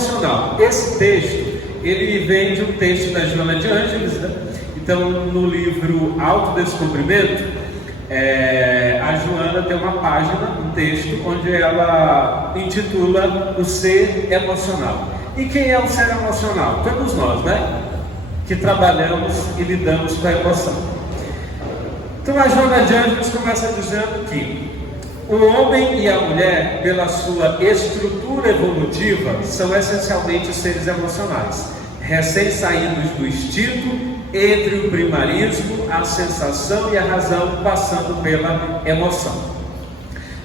emocional. Esse texto, ele vem de um texto da Joana de Ângeles, né? Então, no livro Autodescobrimento, a Joana tem uma página, um texto, onde ela intitula O Ser Emocional. E quem é o ser emocional? Todos nós, né? Que trabalhamos e lidamos com a emoção. Então a Joana de Ângeles começa dizendo que o homem e a mulher, pela sua estrutura evolutiva, são essencialmente seres emocionais, recém-saídos do instinto, entre o primarismo, a sensação e a razão, passando pela emoção.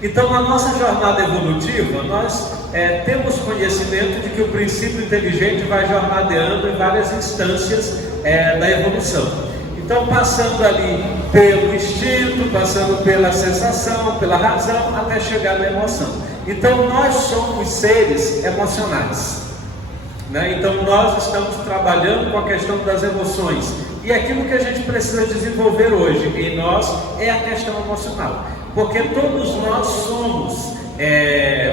Então, na nossa jornada evolutiva, nós temos conhecimento de que o princípio inteligente vai jornadeando em várias instâncias da evolução. Então, passando ali pelo instinto, passando pela sensação, pela razão, até chegar na emoção. Então, nós somos seres emocionais, né? Então, nós estamos trabalhando com a questão das emoções. E aquilo que a gente precisa desenvolver hoje em nós é a questão emocional. Porque todos nós somos,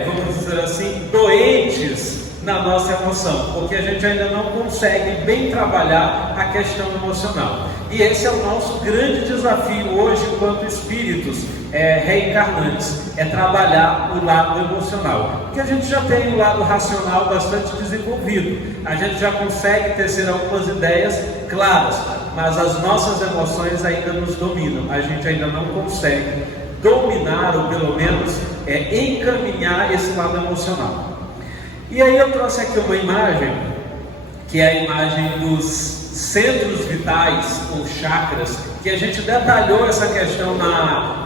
vamos dizer assim, doentes na nossa emoção, porque a gente ainda não consegue bem trabalhar a questão emocional. E esse é o nosso grande desafio hoje, enquanto espíritos reencarnantes, é trabalhar o lado emocional. Porque a gente já tem o lado racional bastante desenvolvido, a gente já consegue tecer algumas ideias claras, mas as nossas emoções ainda nos dominam, a gente ainda não consegue dominar, ou pelo menos encaminhar esse lado emocional. E aí eu trouxe aqui uma imagem, que é a imagem dos centros vitais, ou chakras, que a gente detalhou essa questão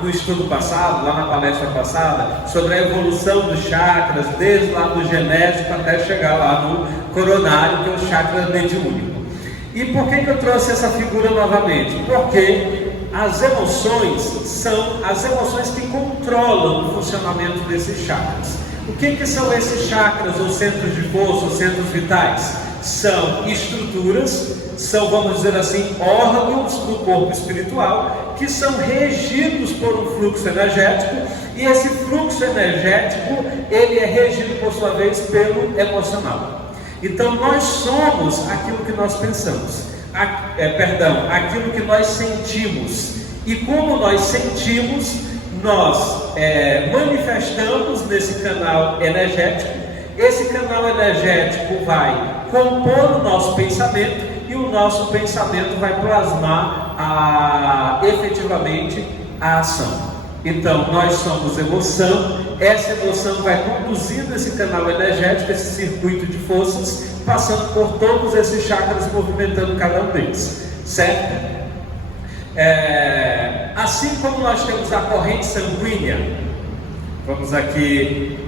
no estudo passado, lá na palestra passada, sobre a evolução dos chakras, desde lá do genésico até chegar lá no coronário, que é o chakra mediúnico. E por que eu trouxe essa figura novamente? Porque as emoções são as emoções que controlam o funcionamento desses chakras. O que são esses chakras, ou centros de força, ou centros vitais? São estruturas, são, vamos dizer assim, órgãos do corpo espiritual, que são regidos por um fluxo energético, e esse fluxo energético, ele é regido, por sua vez, pelo emocional. Então, nós somos aquilo que nós pensamos, aquilo que nós sentimos, e como nós sentimos, nós manifestamos nesse canal energético. Esse canal energético vai compor o nosso pensamento, e o nosso pensamento vai plasmar efetivamente a ação. Então, nós somos emoção, essa emoção vai conduzindo esse canal energético, esse circuito de forças, passando por todos esses chakras, movimentando cada um deles, certo? Assim como nós temos a corrente sanguínea, vamos aqui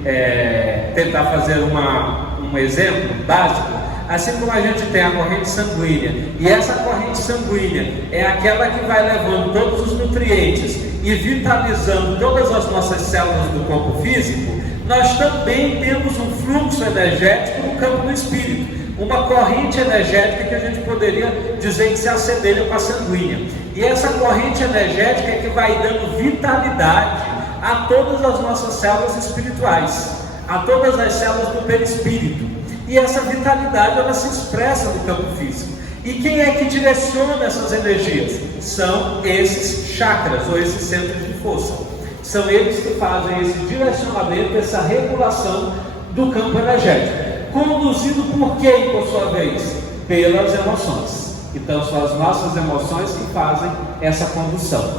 tentar fazer um exemplo básico. Assim como a gente tem a corrente sanguínea, e essa corrente sanguínea é aquela que vai levando todos os nutrientes e vitalizando todas as nossas células do corpo físico, nós também temos um fluxo energético no campo do espírito, uma corrente energética que a gente poderia dizer que se assemelha com a sanguínea. E essa corrente energética é que vai dando vitalidade a todas as nossas células espirituais, a todas as células do perispírito. E essa vitalidade, ela se expressa no campo físico. E quem é que direciona essas energias? São esses chakras, ou esses centros de força. São eles que fazem esse direcionamento, essa regulação do campo energético. Conduzido por quem, por sua vez? Pelas emoções. Então são as nossas emoções que fazem essa condução.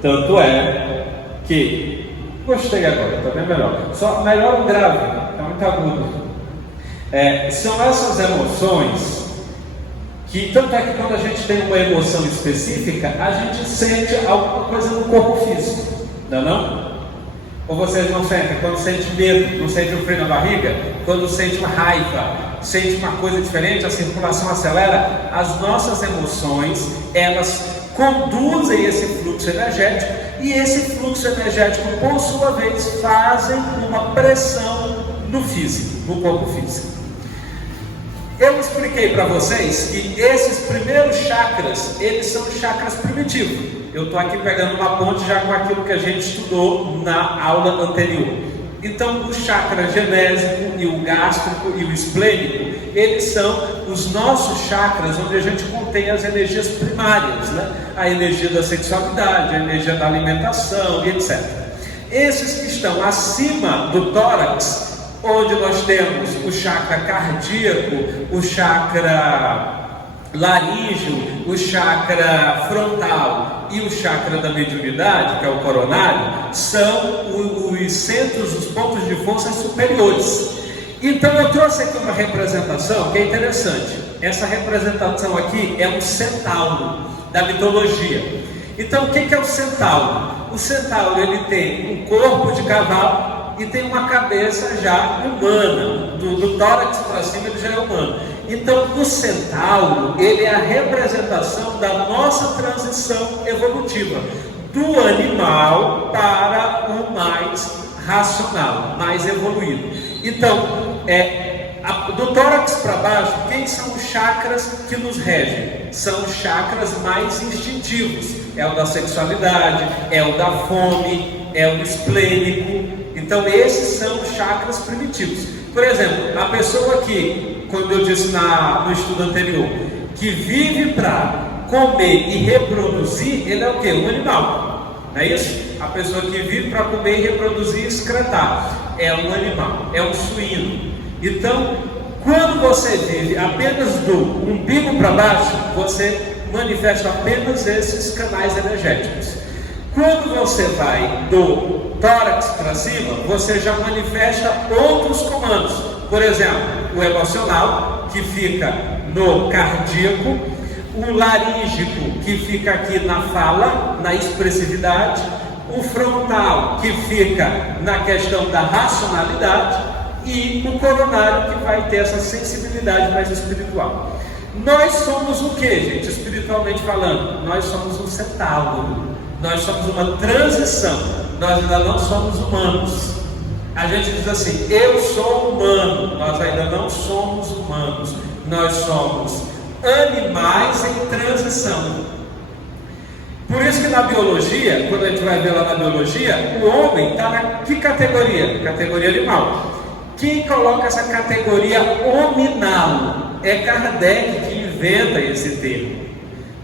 Tanto é que... Gostei agora, está bem melhor. Só melhor o grave, está muito agudo. São essas emoções que, tanto é que quando a gente tem uma emoção específica, a gente sente alguma coisa no corpo físico, não é não? Ou vocês não sentem? Quando sente medo, não sente um frio na barriga? Quando sente uma raiva, sente uma coisa diferente, a circulação acelera? As nossas emoções, elas conduzem esse fluxo energético, e esse fluxo energético, por sua vez, fazem uma pressão no físico, no corpo físico. Eu expliquei para vocês que esses primeiros chakras, eles são chakras primitivos. Eu estou aqui pegando uma ponte já com aquilo que a gente estudou na aula anterior. Então, o chakra genésico e o gástrico e o esplênico, eles são os nossos chakras onde a gente contém as energias primárias, né? A energia da sexualidade, a energia da alimentação e etc. Esses que estão acima do tórax, onde nós temos o chakra cardíaco, o chakra laríngeo, o chakra frontal e o chakra da mediunidade, que é o coronário, são os centros, os pontos de força superiores. Então eu trouxe aqui uma representação que é interessante. Essa representação aqui é um centauro da mitologia. Então o que é o centauro? O centauro, ele tem um corpo de cavalo e tem uma cabeça já humana, do tórax para cima ele já é humano. Então o centauro, ele é a representação da nossa transição evolutiva, do animal para o mais racional, mais evoluído. Então, do tórax para baixo, quem são os chakras que nos regem? São os chakras mais instintivos, é o da sexualidade, é o da fome, é o esplênico. Então esses são os chakras primitivos. Por exemplo, a pessoa que, quando eu disse no estudo anterior, que vive para comer e reproduzir, ele é o quê? Um animal, não é isso? A pessoa que vive para comer e reproduzir e excretar é um animal, é um suíno. Então, quando você vive apenas do umbigo para baixo, você manifesta apenas esses canais energéticos. Quando você vai do tórax para cima, você já manifesta outros comandos. Por exemplo, o emocional, que fica no cardíaco, o laríngico, que fica aqui na fala, na expressividade, o frontal, que fica na questão da racionalidade, e o coronário, que vai ter essa sensibilidade mais espiritual. Nós somos o que, gente? Espiritualmente falando, nós somos um centauro. Nós somos uma transição, nós ainda não somos humanos. A gente diz assim, eu sou humano, nós ainda não somos humanos, nós somos animais em transição. Por isso que na biologia, quando a gente vai ver lá na biologia, o homem está na que categoria? Categoria animal. Quem coloca essa categoria hominal? É Kardec que inventa esse termo.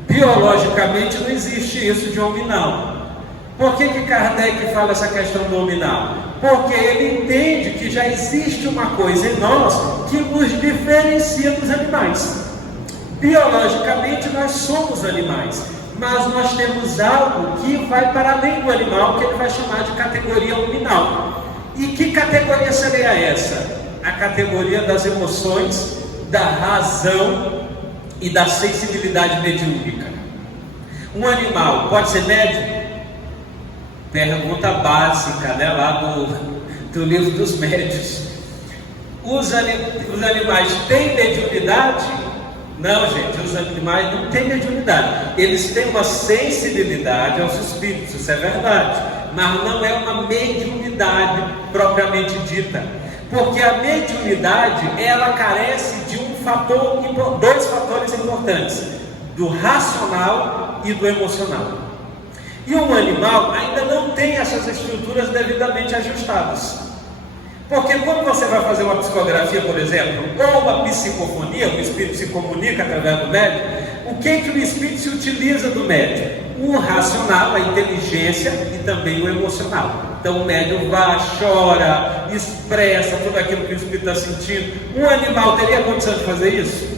Biologicamente não existe isso de hominal. Por que Kardec fala essa questão do hominal? Porque ele entende que já existe uma coisa em nós que nos diferencia dos animais. Biologicamente nós somos animais, mas nós temos algo que vai para além do animal, que ele vai chamar de categoria hominal. E que categoria seria essa? A categoria das emoções, da razão e da sensibilidade mediúnica. Um animal pode ser médium? Pergunta básica, né, lá do livro dos médios. Os animais têm mediunidade? Não, gente, os animais não têm mediunidade. Eles têm uma sensibilidade aos espíritos, isso é verdade, mas não é uma mediunidade propriamente dita, porque a mediunidade, ela carece de dois fatores importantes, do racional e do emocional. E um animal ainda não tem essas estruturas devidamente ajustadas. Porque quando você vai fazer uma psicografia, por exemplo, ou uma psicofonia, o espírito se comunica através do médium, o que o espírito se utiliza do médium? O racional, a inteligência e também o emocional. Então o médium vai, chora, expressa tudo aquilo que o espírito está sentindo. Um animal teria condição de fazer isso?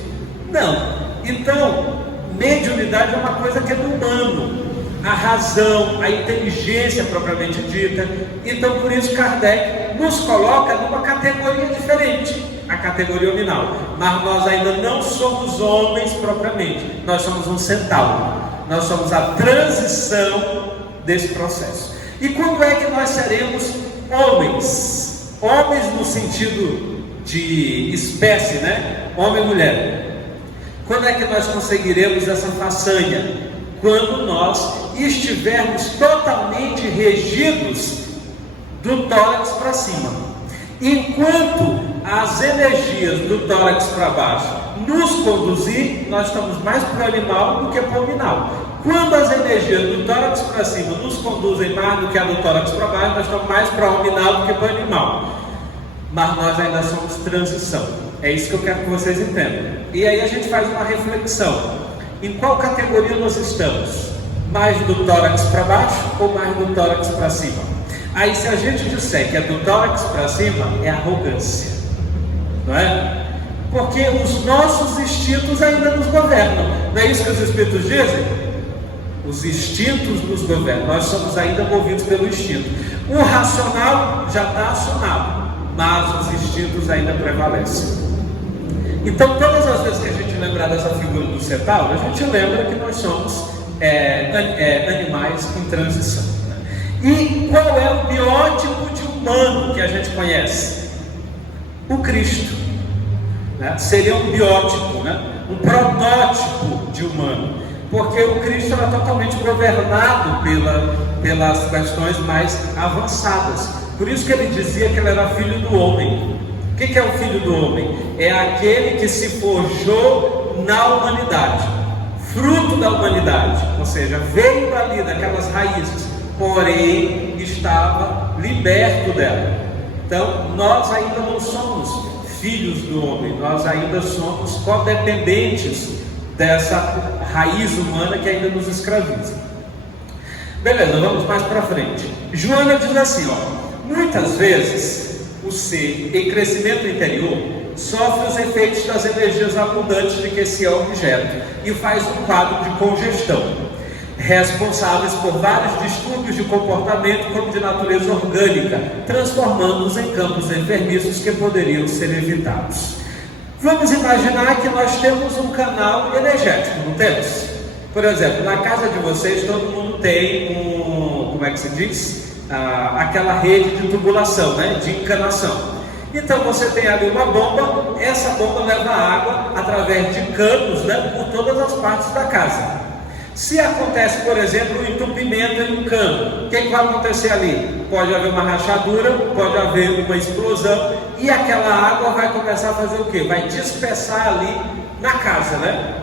Não. Então, mediunidade é uma coisa que é do humano. A razão, a inteligência propriamente dita. Então por isso Kardec nos coloca numa categoria diferente, a categoria hominal. Mas nós ainda não somos homens propriamente, nós somos um centauro. Nós somos a transição desse processo. E quando é que nós seremos homens? Homens no sentido de espécie, né? Homem e mulher. Quando é que nós conseguiremos essa façanha? Quando nós estivermos totalmente regidos do tórax para cima. Enquanto as energias do tórax para baixo nos conduzir, nós estamos mais para o animal do que para o nominal. Quando as energias do tórax para cima nos conduzem mais do que a do tórax para baixo, nós estamos mais para o nominal do que para o animal. Mas nós ainda somos transição. É isso que eu quero que vocês entendam. E aí a gente faz uma reflexão. Em qual categoria nós estamos? Mais do tórax para baixo ou mais do tórax para cima? Aí se a gente disser que é do tórax para cima, é arrogância, não é? Porque os nossos instintos ainda nos governam. Não é isso que os Espíritos dizem? Os instintos nos governam. Nós somos ainda movidos pelo instinto. O racional já está acionado, mas os instintos ainda prevalecem. Então, todas as vezes que a gente lembrar dessa figura do centauro, a gente lembra que nós somos animais em transição. E qual é o biótipo de humano que a gente conhece? O Cristo, né? Seria um biótipo, né? Um protótipo de humano, porque o Cristo era totalmente governado pelas questões mais avançadas. Por isso que ele dizia que ele era filho do homem. O que é o filho do homem? É aquele que se forjou na humanidade, fruto da humanidade, ou seja, veio dali daquelas raízes, porém estava liberto dela. Então nós ainda não somos filhos do homem, nós ainda somos codependentes dessa raiz humana que ainda nos escraviza. Beleza, vamos mais para frente. Joana diz assim, muitas vezes o ser em crescimento interior sofre os efeitos das energias abundantes de que se é objeto e faz um quadro de congestão, responsáveis por vários distúrbios de comportamento como de natureza orgânica, transformando-os em campos enfermiços que poderiam ser evitados. Vamos imaginar que nós temos um canal energético, não temos? Por exemplo, na casa de vocês todo mundo tem como é que se diz? Aquela rede de tubulação, né? De encanação. Então você tem ali uma bomba, essa bomba leva água através de canos, né? Por todas as partes da casa. Se acontece, por exemplo, um entupimento em um cano, o que vai acontecer ali? Pode haver uma rachadura, pode haver uma explosão, e aquela água vai começar a fazer o quê? Vai dispersar ali na casa, né?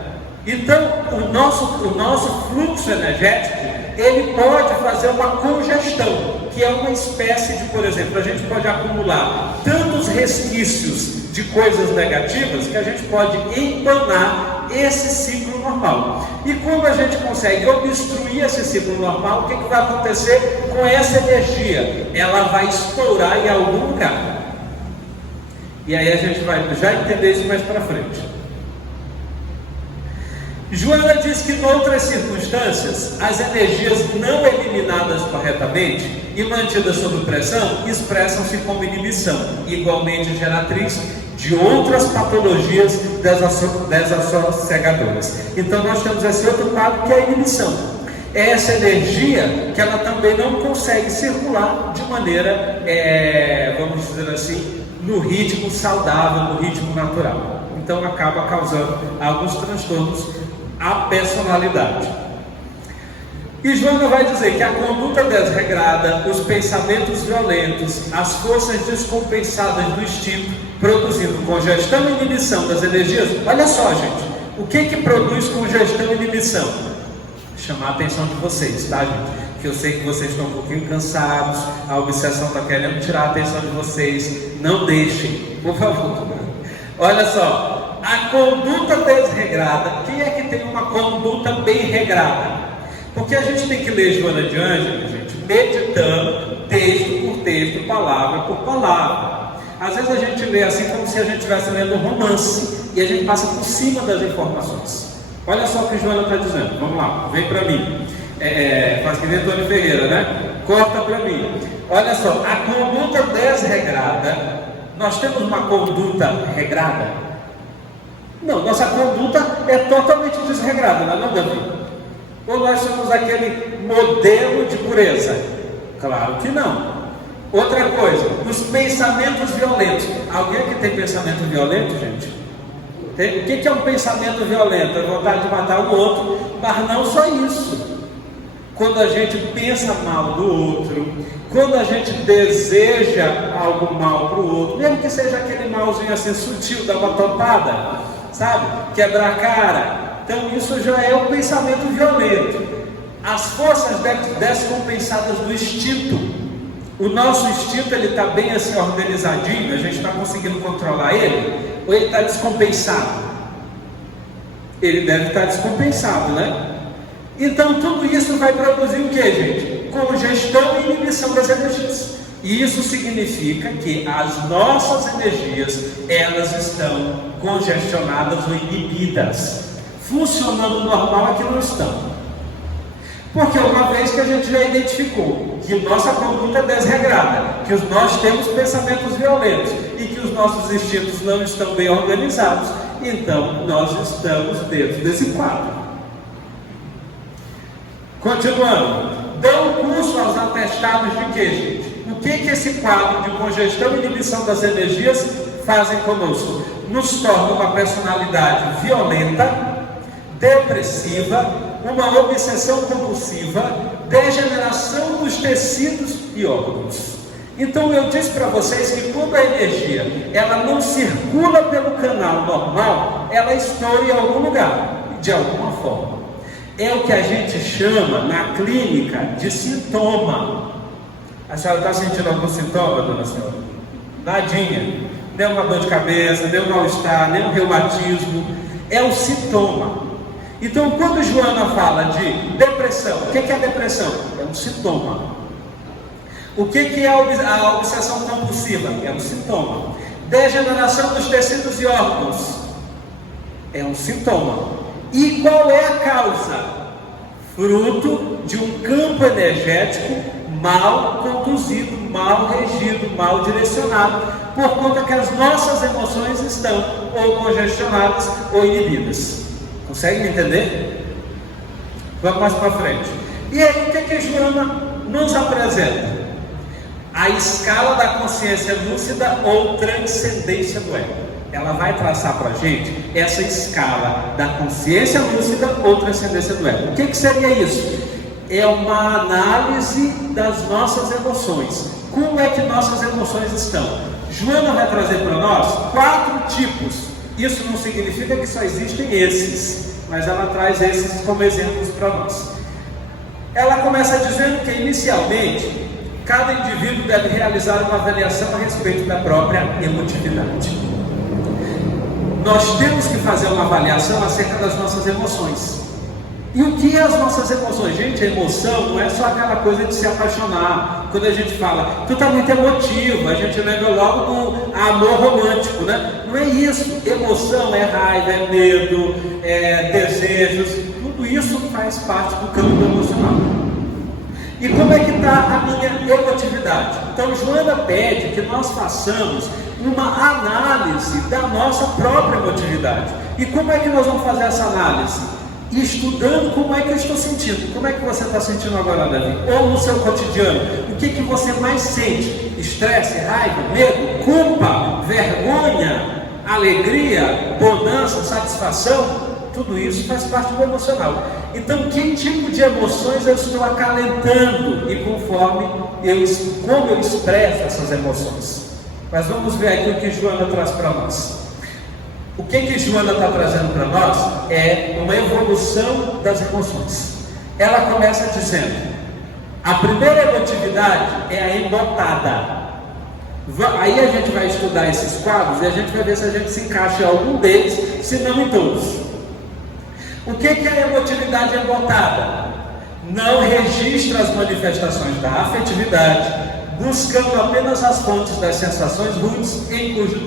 Então, o nosso fluxo energético, ele pode fazer uma congestão, que é uma espécie de, por exemplo, a gente pode acumular tantos resquícios de coisas negativas que a gente pode empanar esse ciclo normal. E quando a gente consegue obstruir esse ciclo normal, o que vai acontecer com essa energia? Ela vai estourar em algum lugar. E aí a gente vai já entender isso mais para frente. Joana diz que, em outras circunstâncias, as energias não eliminadas corretamente e mantidas sob pressão expressam-se como inibição, igualmente geratriz de outras patologias desassossegadoras. Então nós temos esse outro quadro que é a inibição. É essa energia que ela também não consegue circular de maneira, vamos dizer assim, no ritmo saudável, no ritmo natural. Então acaba causando alguns transtornos à personalidade. E Joana vai dizer que a conduta desregrada, os pensamentos violentos, as forças descompensadas do instinto, produzindo congestão e inibição das energias. Olha só, gente, o que produz congestão e inibição? Chamar a atenção de vocês, tá, gente? Que eu sei que vocês estão um pouquinho cansados, a obsessão está querendo tirar a atenção de vocês. Não deixem, por favor. Olha só, a conduta desregrada. Quem é que tem uma conduta bem regrada? Porque a gente tem que ler Joana de Ângeles, gente, meditando texto por texto, palavra por palavra. Às vezes a gente lê assim como se a gente estivesse lendo um romance e a gente passa por cima das informações. Olha só o que Joana está dizendo. Vamos lá, vem para mim. Faz que nem Antônio Ferreira, né? Corta para mim. Olha só, a conduta desregrada. Nós temos uma conduta regrada? Não, nossa conduta é totalmente desregrada, não é, Davi? Ou nós somos aquele modelo de pureza? Claro que não. Outra coisa, os pensamentos violentos. Alguém que tem pensamento violento, gente? O que é um pensamento violento? É vontade de matar o outro, mas não só isso. quando a gente pensa mal do outro, quando a gente deseja algo mal para o outro, mesmo que seja aquele malzinho assim sutil, dar uma topada, sabe? Quebrar a cara. Então isso já é o pensamento violento. As forças descompensadas do instinto. O nosso instinto, ele está bem assim organizadinho, a gente está conseguindo controlar ele, ou ele está descompensado? Ele deve estar descompensado, né? Então tudo isso vai produzir o que, gente? Congestão e inibição das energias. E isso significa que as nossas energias, elas estão congestionadas ou inibidas. Funcionando normal aqui não estão. Porque uma vez que a gente já identificou que nossa conduta é desregrada, que nós temos pensamentos violentos e que os nossos instintos não estão bem organizados, então nós estamos dentro desse quadro. Continuando, dão curso aos atestados de quê, gente? O que esse quadro de congestão e inibição das energias fazem conosco? Nos torna uma personalidade violenta, depressiva, uma obsessão compulsiva, degeneração dos tecidos e órgãos. Então eu disse para vocês que quando a energia ela não circula pelo canal normal, ela estoura em algum lugar, de alguma forma. É o que a gente chama na clínica de sintoma. A senhora está sentindo algum sintoma, dona senhora? Nadinha. Nem uma dor de cabeça, nem um mal-estar, nem um reumatismo. É o sintoma. Então, quando Joana fala de depressão, o que é a depressão? É um sintoma. O que é a obsessão compulsiva? É um sintoma. Degeneração dos tecidos e órgãos? É um sintoma. E qual é a causa? Fruto de um campo energético mal conduzido, mal regido, mal direcionado, por conta que as nossas emoções estão ou congestionadas ou inibidas. Consegue me entender? Vamos mais para frente. E aí, o que Joana nos apresenta? A escala da consciência lúcida ou transcendência do ego. Ela vai traçar para a gente essa escala da consciência lúcida ou transcendência do ego. O que seria isso? É uma análise das nossas emoções. Como é que nossas emoções estão? Joana vai trazer para nós 4 tipos. Isso não significa que só existem esses, mas ela traz esses como exemplos para nós. Ela começa dizendo que inicialmente cada indivíduo deve realizar uma avaliação a respeito da própria emotividade. Nós temos que fazer uma avaliação acerca das nossas emoções. E o que é as nossas emoções? Gente, a emoção não é só aquela coisa de se apaixonar. Quando a gente fala, tu está muito emotivo, a gente lembra logo do amor romântico, né? Não é isso. Emoção é raiva, é medo, é desejos. Tudo isso faz parte do campo emocional. E como é que está a minha emotividade? Então, Joana pede que nós façamos uma análise da nossa própria emotividade. E como é que nós vamos fazer essa análise? Estudando como é que eu estou sentindo. Como é que você está sentindo agora, Davi? Ou no seu cotidiano, o que você mais sente? Estresse, raiva, medo, culpa, vergonha, alegria, bonança, satisfação? Tudo isso faz parte do emocional. Então, que tipo de emoções eu estou acalentando e conforme como eu expresso essas emoções? Mas vamos ver aqui o que Joana traz para nós. O que Joana está trazendo para nós é uma evolução das emoções. Ela começa dizendo: a primeira emotividade é a embotada. Aí a gente vai estudar esses quadros e a gente vai ver se a gente se encaixa em algum deles, se não em todos. O que é a emotividade embotada? Não registra as manifestações da afetividade, buscando apenas as fontes das sensações ruins em cujo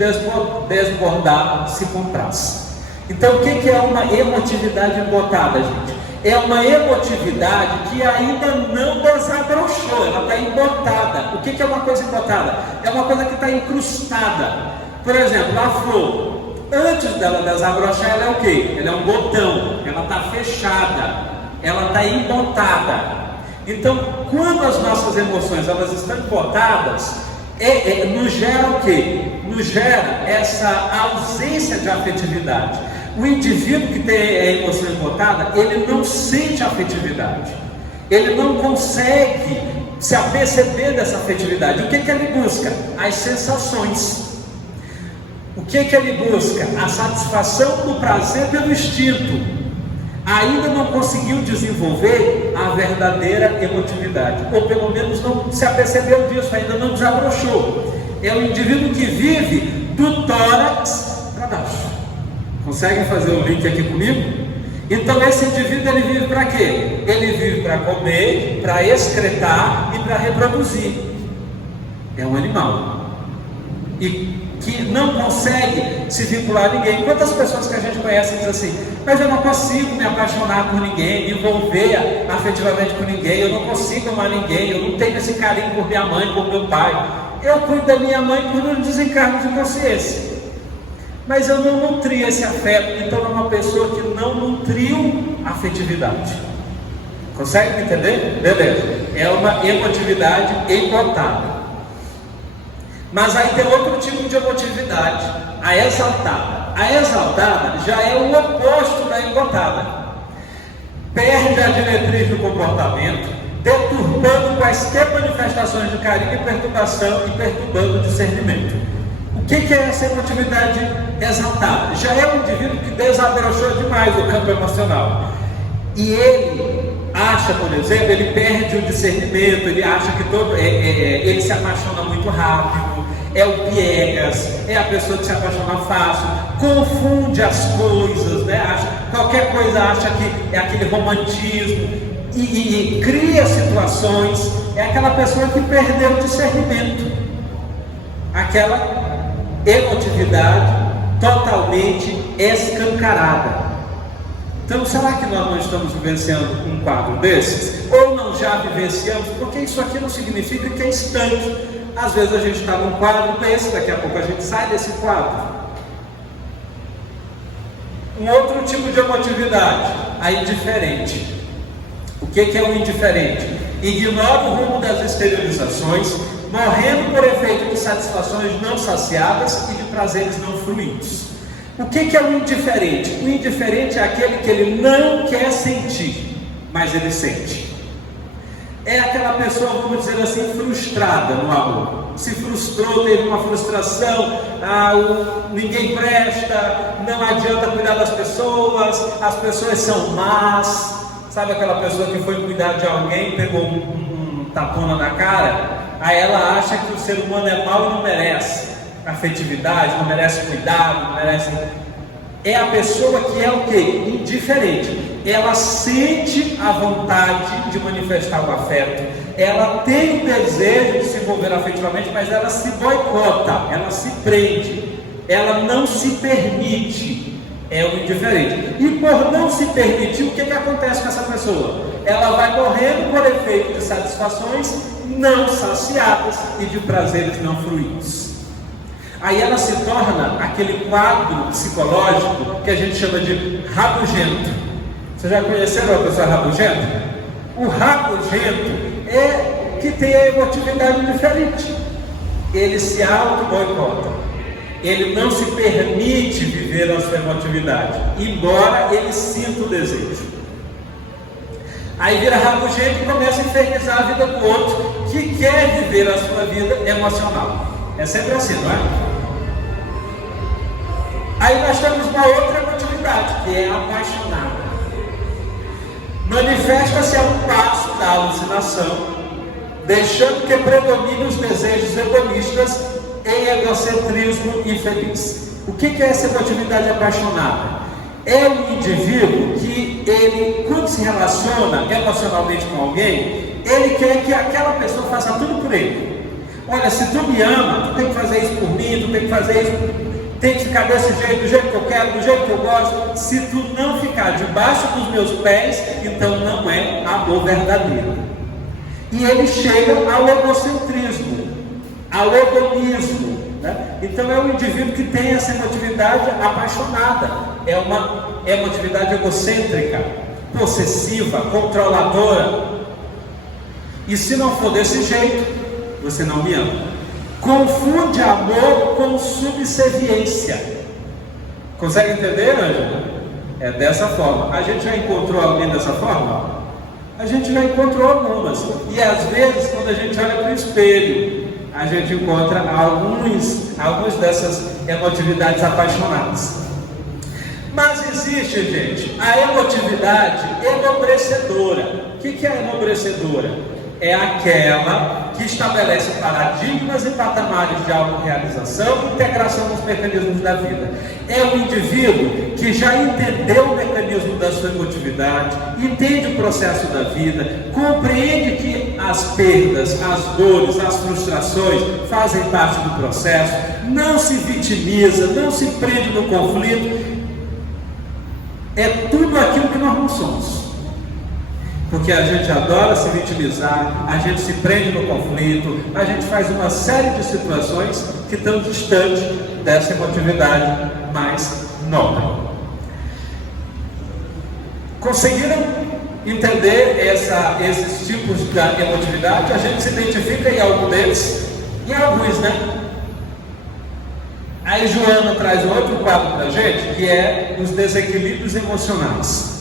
desbordar se compraz. Então, o que é uma emotividade embotada, gente? É uma emotividade que ainda não desabrochou, ela está embotada. O que é uma coisa embotada? É uma coisa que está incrustada. Por exemplo, a flor. Antes dela desabrochar, ela é o quê? Ela é um botão, ela está fechada, ela está embotada. Então, quando as nossas emoções elas estão embotadas, nos gera o quê? Nos gera essa ausência de afetividade. O indivíduo que tem a emoção embotada, ele não sente afetividade. Ele não consegue se aperceber dessa afetividade. O que ele busca? As sensações. O que ele busca? A satisfação do prazer pelo instinto. Ainda não conseguiu desenvolver a verdadeira emotividade, ou pelo menos não se apercebeu disso, ainda não desabrochou. É o indivíduo que vive do tórax para baixo. Conseguem fazer o link aqui comigo? Então esse indivíduo, ele vive para quê? Ele vive para comer, para excretar e para reproduzir. É um animal. E que não consegue se vincular a ninguém. Quantas pessoas que a gente conhece dizem assim: mas eu não consigo me apaixonar por ninguém, me envolver afetivamente com ninguém, eu não consigo amar ninguém, eu não tenho esse carinho por minha mãe, por meu pai. Eu cuido da minha mãe por um desencargo de consciência, mas eu não nutri esse afeto. Então é uma pessoa que não nutriu a afetividade. Consegue me entender? Beleza. É uma emotividade embotada. Mas aí tem outro tipo de emotividade, a exaltada. A exaltada já é o oposto da embotada. Perde a diretriz do comportamento, deturbando quaisquer manifestações de carinho e perturbação e perturbando o discernimento. O que é essa emotividade exaltada? Já é um indivíduo que desabrochou demais o campo emocional. E ele acha, por exemplo, ele perde o discernimento, ele acha que ele se apaixona muito rápido, é o piegas, é a pessoa que se apaixona fácil, confunde as coisas, né? Qualquer coisa acha que é aquele romantismo e cria situações. É aquela pessoa que perdeu o discernimento, aquela emotividade totalmente escancarada. Então, será que nós não estamos vivenciando um quadro desses? Ou não já vivenciamos? Porque isso aqui não significa que é instante. Às vezes a gente está num quadro desse, daqui a pouco a gente sai desse quadro. Um outro tipo de emotividade, a indiferente. O que é o indiferente? Ignora o rumo das exteriorizações, morrendo por efeito de satisfações não saciadas e de prazeres não fruídos. O que é o indiferente? O indiferente é aquele que ele não quer sentir, mas ele sente. É aquela pessoa, vamos dizer assim, frustrada no amor. Se frustrou, teve uma frustração, ninguém presta, não adianta cuidar das pessoas, as pessoas são más. Sabe aquela pessoa que foi cuidar de alguém, pegou um tapona na cara? Aí ela acha que o ser humano é mau e não merece afetividade, não merece cuidado, não merece. É a pessoa que é o quê? Indiferente. Ela sente a vontade de manifestar o afeto, ela tem o desejo de se envolver afetivamente, mas ela se boicota, ela se prende, ela não se permite. É o indiferente. E por não se permitir, o que acontece com essa pessoa? Ela vai morrendo por efeito de satisfações não saciadas e de prazeres não fruídos. Aí ela se torna aquele quadro psicológico que a gente chama de rabugento. Vocês já conheceram a pessoa rabugenta? O rabugento é que tem a emotividade diferente. Ele se auto-boicota. Ele não se permite viver a sua emotividade, embora ele sinta o desejo. Aí vira rabugento e começa a infernizar a vida do outro que quer viver a sua vida emocional. É sempre assim, não é? Aí nós temos uma outra emotividade, que é a apaixonada. Manifesta-se a um passo da alucinação, deixando que predomine os desejos egoístas em egocentrismo infeliz. O que é essa emotividade apaixonada? É um indivíduo que ele, quando se relaciona emocionalmente com alguém, ele quer que aquela pessoa faça tudo por ele. Olha, se tu me ama, tu tem que fazer isso por mim, tu tem que fazer isso, tem que ficar desse jeito, do jeito que eu quero, do jeito que eu gosto. Se tu não ficar debaixo dos meus pés, então não é amor verdadeiro. E ele chega ao egocentrismo, ao egoísmo, né? Então é um indivíduo que tem essa emotividade apaixonada, é uma emotividade egocêntrica, possessiva, controladora. E se não for desse jeito, você não me ama. Confunde amor com subserviência. Consegue entender, Ângela? É dessa forma. A gente já encontrou alguém dessa forma? A gente já encontrou algumas. E às vezes, quando a gente olha para o espelho, a gente encontra algumas dessas emotividades apaixonadas. Mas existe, gente, a emotividade enobrecedora. O que é enobrecedora? É aquela que estabelece paradigmas e patamares de autorrealização e integração nos mecanismos da vida. É um indivíduo que já entendeu o mecanismo da sua emotividade, entende o processo da vida, compreende que as perdas, as dores, as frustrações fazem parte do processo, não se vitimiza, não se prende no conflito. É tudo aquilo que nós não somos. Porque a gente adora se vitimizar, a gente se prende no conflito, a gente faz uma série de situações que estão distantes dessa emotividade mais nobre. Conseguiram entender esses tipos de emotividade? A gente se identifica em algum deles? Em alguns, né? Aí Joana traz um outro quadro para a gente, que é os desequilíbrios emocionais.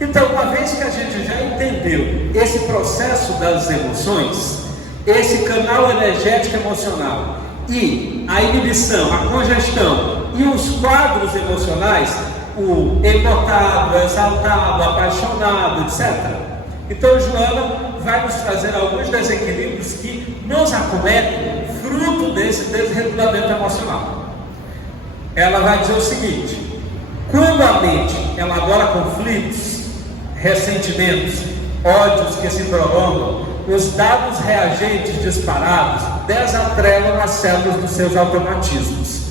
Então, uma vez que a gente já entendeu esse processo das emoções, esse canal energético emocional e a inibição, a congestão e os quadros emocionais, o emotado, exaltado, apaixonado, etc. Então, Joana vai nos trazer alguns desequilíbrios que nos acometem fruto desse desregulamento emocional. Ela vai dizer o seguinte: quando a mente elabora conflitos, ressentimentos, ódios que se prolongam, os dados reagentes disparados desatrelam as células dos seus automatismos.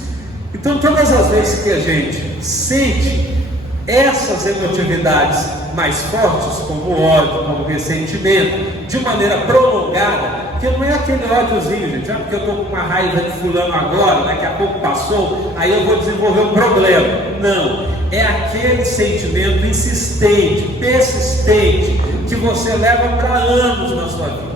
Então, todas as vezes que a gente sente essas emotividades mais fortes, como o ódio, como o ressentimento, de maneira prolongada, que não é aquele ódiozinho, gente, porque eu estou com uma raiva de fulano agora, daqui a pouco passou, aí eu vou desenvolver um problema. Não, é aquele sentimento insistente, persistente, que você leva para anos na sua vida.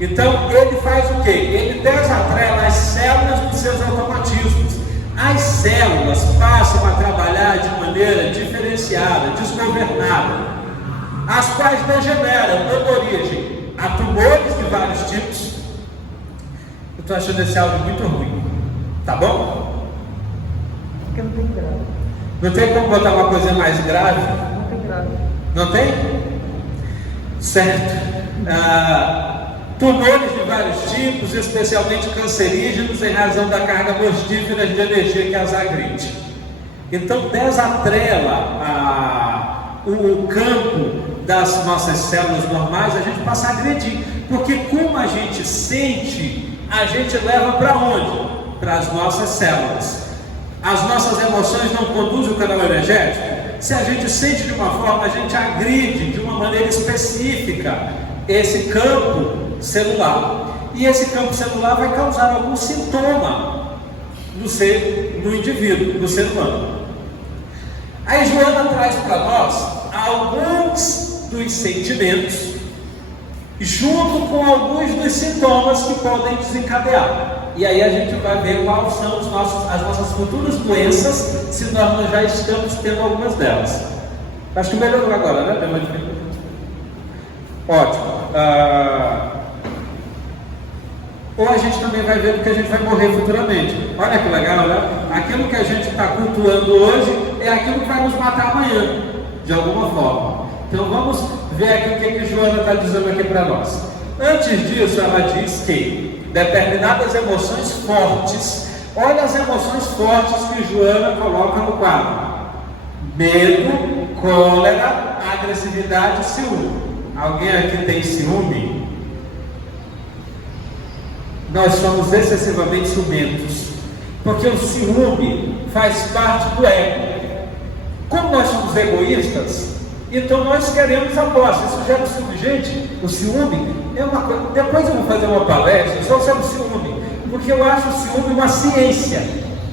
Então, ele faz o quê? Ele desatrela as células dos seus automatismos. As células passam a trabalhar de maneira diferenciada, desgovernada, as quais degeneram, dando origem a tumores de vários tipos. Eu estou achando esse áudio muito ruim, tá bom? Porque não tem grave. Não tem como botar uma coisa mais grave? Não tem grave. Não tem? Certo. Tumores de vários tipos, especialmente cancerígenos, em razão da carga mortífera de energia que as agride. Então, desatrela o campo das nossas células normais, a gente passa a agredir. Porque como a gente sente, a gente leva para onde? Para as nossas células. As nossas emoções não conduzem o canal energético? Se a gente sente de uma forma, a gente agride de uma maneira específica esse campo celular. E esse campo celular vai causar algum sintoma no indivíduo, no ser humano. Aí Joana traz para nós alguns dos sentimentos, junto com alguns dos sintomas que podem desencadear. E aí a gente vai ver quais são as nossas futuras doenças, se nós já estamos tendo algumas delas. Acho que melhorou agora, né? Ótimo. Ou a gente também vai ver porque a gente vai morrer futuramente. Olha que legal, né? Aquilo que a gente está cultuando hoje é aquilo que vai nos matar amanhã, de alguma forma. Então vamos ver aqui o que Joana está dizendo aqui para nós. Antes disso, ela diz que determinadas emoções fortes, olha as emoções fortes que Joana coloca no quadro: medo, cólera, agressividade e ciúme. Alguém aqui tem ciúme? Nós somos excessivamente ciumentos, porque o ciúme faz parte do ego. Como nós somos egoístas, então nós queremos a posse. Isso gera ciúme. Gente, o ciúme é uma coisa. Depois eu vou fazer uma palestra só sobre o ciúme, porque eu acho o ciúme uma ciência.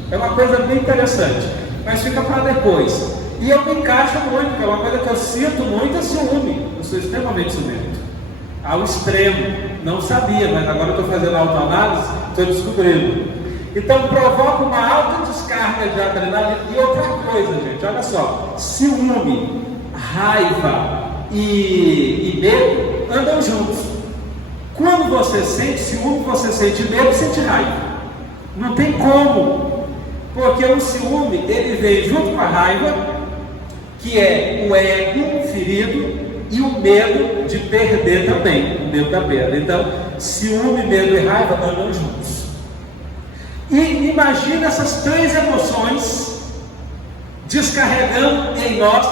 É uma coisa bem interessante, mas fica para depois. E eu me encaixo muito, porque é uma coisa que eu sinto muito, é ciúme. Eu sou extremamente ciumento, ao extremo. Não sabia, mas agora estou fazendo autoanálise, estou descobrindo. Então provoca uma alta descarga de adrenalina. E outra coisa, gente, olha só: ciúme, raiva, e medo andam juntos. Quando você sente ciúme, você sente medo, sente raiva. Não tem como, porque o ciúme ele vem junto com a raiva, que é o ego ferido, e o medo de perder também, o medo da perda. Então, ciúme, medo e raiva andam juntos. E imagina essas três emoções descarregando em nós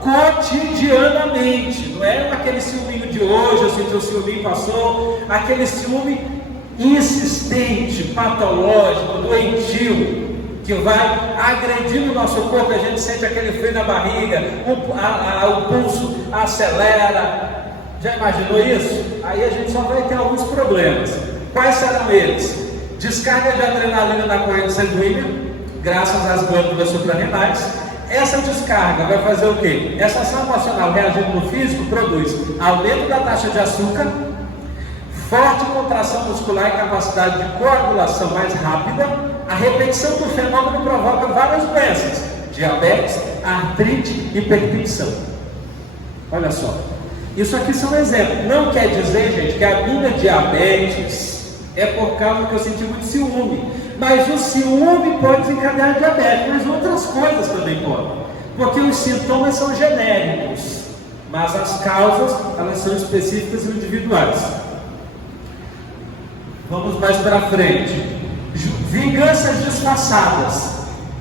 cotidianamente. Não é aquele ciúminho de hoje, eu senti o ciúminho passou, aquele ciúme insistente, patológico, doentio, que vai agredindo o nosso corpo, a gente sente aquele frio na barriga, o pulso acelera. Já imaginou isso? Aí a gente só vai ter alguns problemas. Quais serão eles? Descarga de adrenalina na corrente sanguínea, graças às glândulas suprarrenais. Essa descarga vai fazer o quê? Essa ação emocional reagindo no físico produz aumento da taxa de açúcar, forte contração muscular e capacidade de coagulação mais rápida. A repetição do fenômeno provoca várias doenças: diabetes, artrite, hipertensão. Olha só, isso aqui são exemplos. Não quer dizer, gente, que a minha diabetes é por causa que eu senti muito ciúme. Mas o ciúme pode desencadear diabetes, mas outras coisas também podem. Porque os sintomas são genéricos, mas as causas, elas são específicas e individuais. Vamos mais para frente. Vinganças disfarçadas.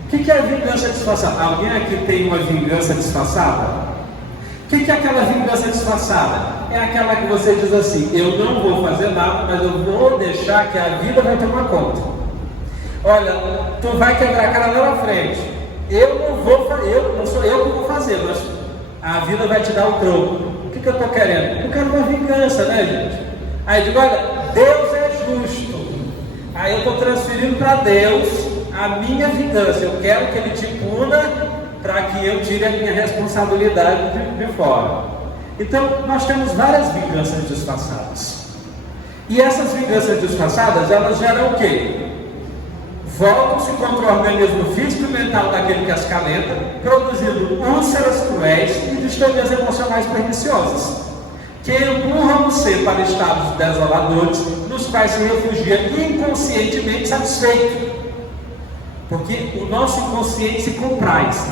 O que é vingança disfarçada? Alguém aqui tem uma vingança disfarçada? O que é aquela vingança disfarçada? É aquela que você diz assim: eu não vou fazer nada, mas eu vou deixar que a vida vai tomar conta. Olha, tu vai quebrar a cara lá na frente. Não sou eu que vou fazer, mas a vida vai te dar o troco. O que eu estou querendo? Eu quero uma vingança, né, gente? Aí eu digo: olha, Deus é justo. Aí eu estou transferindo para Deus a minha vingança. Eu quero que Ele te puna para que eu tire a minha responsabilidade de fora. Então, nós temos várias vinganças disfarçadas. E essas vinganças disfarçadas, elas geram o quê? Voltam-se contra o organismo físico e mental daquele que as calenta, produzindo úlceras cruéis e distonias emocionais perniciosas, que empurram o ser para estados desoladores, nos quais se refugia inconscientemente satisfeito. Porque o nosso inconsciente se compraz.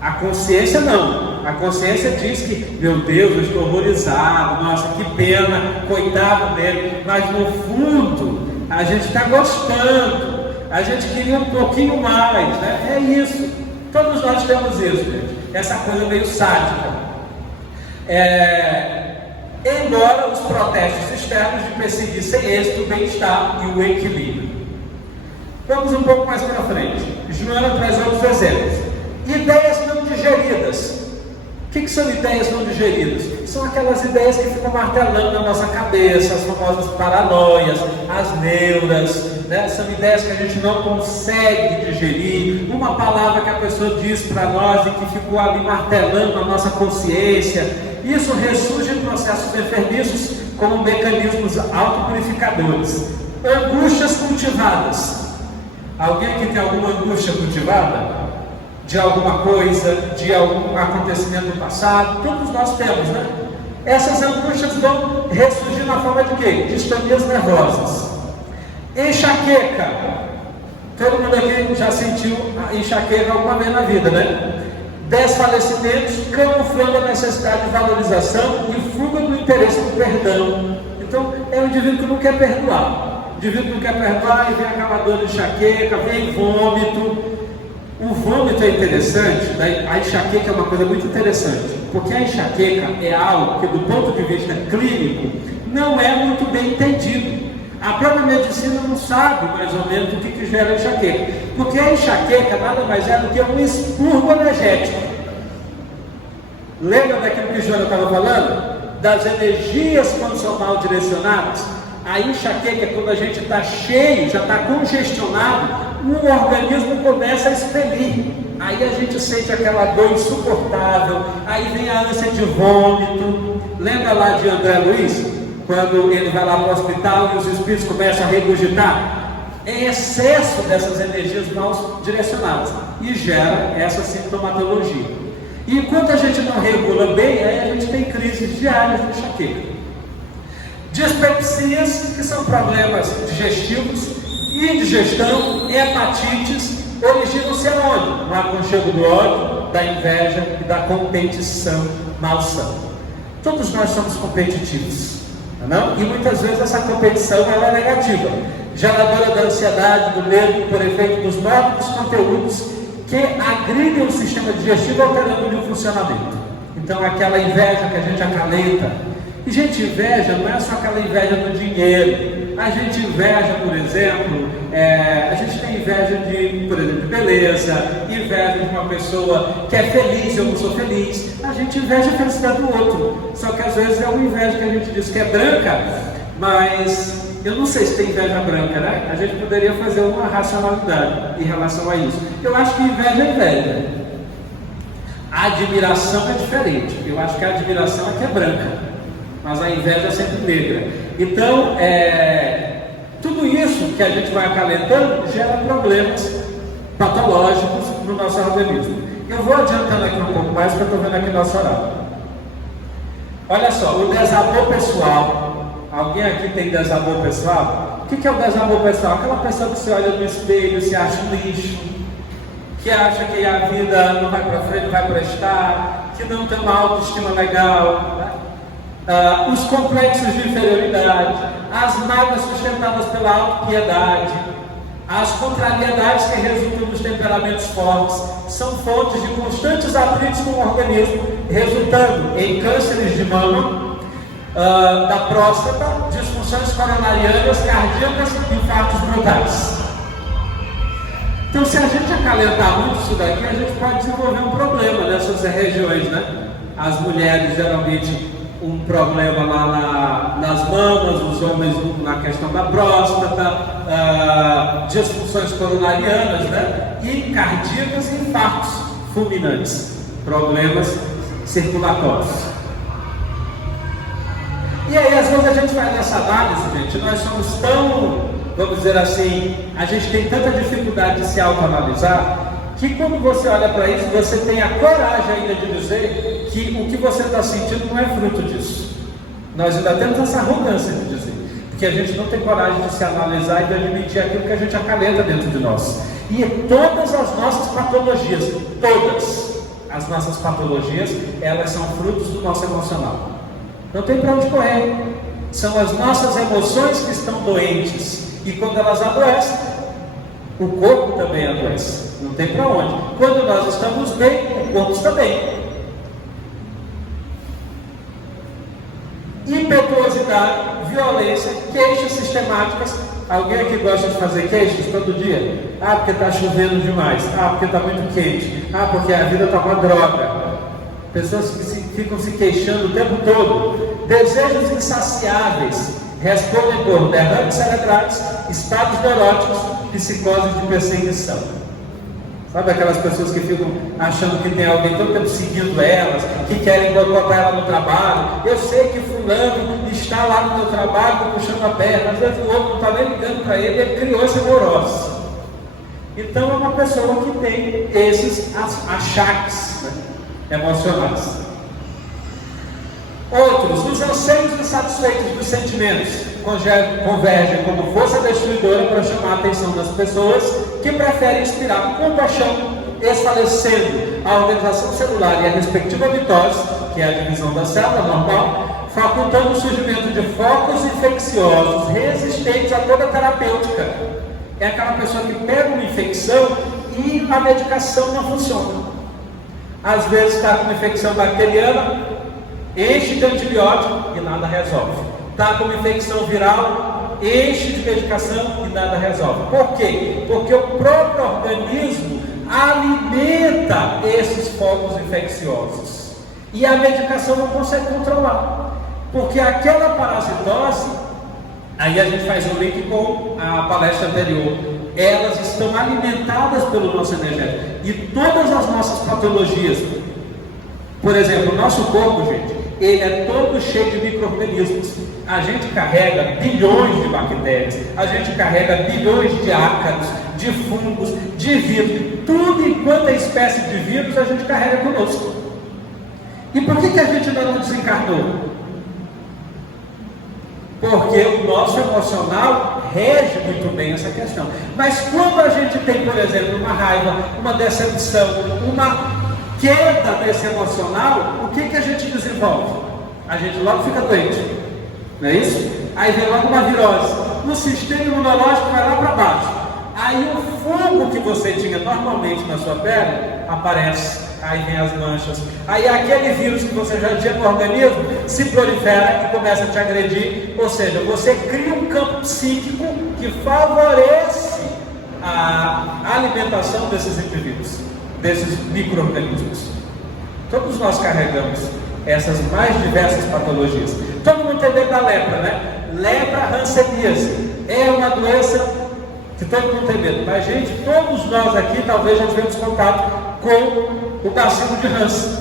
A consciência não. A consciência diz que, meu Deus, eu estou horrorizado, nossa, que pena, coitado dele. Mas no fundo, a gente está gostando. A gente queria um pouquinho mais, né? É isso. Todos nós temos isso, gente. Essa coisa meio sádica. Embora os protestos externos de perseguir sem êxito o bem-estar e o equilíbrio. Vamos um pouco mais para frente. Joana traz outros exemplos. Ideias não digeridas. O que são ideias não digeridas? São aquelas ideias que ficam martelando na nossa cabeça, as famosas paranoias, as neuras, né? São ideias que a gente não consegue digerir. Uma palavra que a pessoa diz para nós e que ficou ali martelando na nossa consciência. Isso ressurge em processos enfermizos como mecanismos autopurificadores. Angústias cultivadas. Alguém aqui tem alguma angústia cultivada? De alguma coisa, de algum acontecimento do passado? Todos nós temos, né? Essas angústias vão ressurgir na forma de quê? Distonias nervosas. Enxaqueca. Todo mundo aqui já sentiu a enxaqueca alguma vez na vida, né? Desfalecimentos, camuflando a necessidade de valorização e fuga do interesse do perdão. Então, é um indivíduo que não quer perdoar. O indivíduo que não quer perdoar e vem aquela dor de enxaqueca, vem vômito. O vômito é interessante, a enxaqueca é uma coisa muito interessante, porque a enxaqueca é algo que, do ponto de vista clínico, não é muito bem entendido. A própria medicina não sabe mais ou menos o que gera a enxaqueca, porque a enxaqueca nada mais é do que um expurgo energético. Lembra daquilo que o Joana estava falando? Das energias quando são mal direcionadas? A enxaqueca é quando a gente está cheio, já está congestionado, o organismo começa a expelir. Aí a gente sente aquela dor insuportável, aí vem a ânsia de vômito. Lembra lá de André Luiz? Quando ele vai lá para o hospital e os espíritos começam a regurgitar? É excesso dessas energias mal direcionadas e gera essa sintomatologia. E enquanto a gente não regula bem, aí a gente tem crises diárias de enxaqueca. Dispepsias, que são problemas digestivos, indigestão, hepatites, originam-se aonde? No aconchego do ódio, da inveja e da competição malsã. Todos nós somos competitivos, não? E muitas vezes essa competição ela é negativa, geradora da ansiedade, do medo, por efeito dos mórbicos conteúdos que agridem o sistema digestivo, alterando o funcionamento. Então aquela inveja que a gente acalenta, e gente, inveja não é só aquela inveja do dinheiro. A gente inveja, por exemplo, a gente tem inveja de, por exemplo, de beleza, inveja de uma pessoa que é feliz, eu não sou feliz. A gente inveja a felicidade do outro. Só que às vezes é uma inveja que a gente diz que é branca, mas eu não sei se tem inveja branca, né? A gente poderia fazer uma racionalidade em relação a isso. Eu acho que inveja é inveja. A admiração é diferente. Eu acho que a admiração é que é branca, mas a inveja é sempre negra. Então, tudo isso que a gente vai acalentando gera problemas patológicos no nosso organismo. Eu vou adiantando aqui um pouco mais, porque eu estou vendo aqui o nosso horário. Olha só, o desamor pessoal. Alguém aqui tem desamor pessoal? O que é o desamor pessoal? Aquela pessoa que se olha no espelho, se acha um lixo, que acha que a vida não vai para frente, não vai prestar, que não tem uma autoestima legal, né? Os complexos de inferioridade, as mágoas sustentadas pela autopiedade, as contrariedades que resultam dos temperamentos fortes, são fontes de constantes atritos com o organismo, resultando em cânceres de mama, da próstata, disfunções coronarianas, cardíacas, infartos brutais. Então, se a gente acalentar muito isso daqui, a gente pode desenvolver um problema nessas regiões, né? As mulheres geralmente um problema lá nas mamas, os homens na questão da próstata, disfunções coronarianas, né? E cardíacas e infartos fulminantes, problemas circulatórios. E aí, às vezes a gente faz essa análise, gente, nós somos tão, vamos dizer assim, a gente tem tanta dificuldade de se autoanalisar, que quando você olha para isso, você tem a coragem ainda de dizer que o que você está sentindo não é fruto disso. Nós ainda temos essa arrogância de dizer, porque a gente não tem coragem de se analisar e de admitir aquilo que a gente acalenta dentro de nós. E todas as nossas patologias, todas as nossas patologias, elas são frutos do nosso emocional. Não tem para onde correr. São as nossas emoções que estão doentes. E quando elas adoecem, o corpo também adoece. Não tem para onde. Quando nós estamos bem, o corpo está bem. Impetuosidade, violência, queixas sistemáticas. Alguém aqui gosta de fazer queixas todo dia? Ah, porque está chovendo demais. Ah, porque está muito quente. Ah, porque a vida está uma droga. Pessoas que ficam se queixando o tempo todo. Desejos insaciáveis respondem por derrames cerebrais, estados neuróticos, psicoses de perseguição. Sabe aquelas pessoas que ficam achando que tem alguém todo tempo seguindo elas, que querem botar ela no trabalho? Eu sei que fulano está lá no meu trabalho puxando a perna, às vezes o outro não está nem ligando para ele, ele criou essa neurose. Então é uma pessoa que tem esses achaques, né, emocionais. Outros, os anseios insatisfeitos dos sentimentos convergem como força destruidora para chamar a atenção das pessoas que preferem inspirar compaixão, esfalecendo a organização celular e a respectiva mitose, que é a divisão da célula normal, facultando o surgimento de focos infecciosos resistentes a toda terapêutica. É aquela pessoa que pega uma infecção e a medicação não funciona. Às vezes está com uma infecção bacteriana, enche de antibiótico e nada resolve. Está com uma infecção viral, enche de medicação e nada resolve. Por quê? Porque o próprio organismo alimenta esses focos infecciosos e a medicação não consegue controlar. Porque aquela parasitose, aí a gente faz um link com a palestra anterior, elas estão alimentadas pelo nosso energético. E todas as nossas patologias, por exemplo, o nosso corpo, gente, ele é todo cheio de micro-organismos. A gente carrega bilhões de bactérias, a gente carrega bilhões de ácaros, de fungos, de vírus. Tudo enquanto é espécie de vírus, a gente carrega conosco. E por que a gente ainda não desencarnou? Porque o nosso emocional rege muito bem essa questão. Mas quando a gente tem, por exemplo, uma raiva, uma decepção, uma queda desse emocional, o que a gente desenvolve? A gente logo fica doente, não é isso? Aí vem logo uma virose, no sistema imunológico vai lá para baixo. Aí o fungo que você tinha normalmente na sua pele aparece, aí vem as manchas, aí aquele vírus que você já tinha no organismo se prolifera e começa a te agredir, ou seja, você cria um campo psíquico que favorece a alimentação desses indivíduos, desses micro-organismos. Todos nós carregamos essas mais diversas patologias. Todo mundo tem medo da lepra, né? Lepra hanseníase é uma doença que todo mundo tem medo, mas gente, todos nós aqui talvez já tivemos contato com o bacilo de Hansen.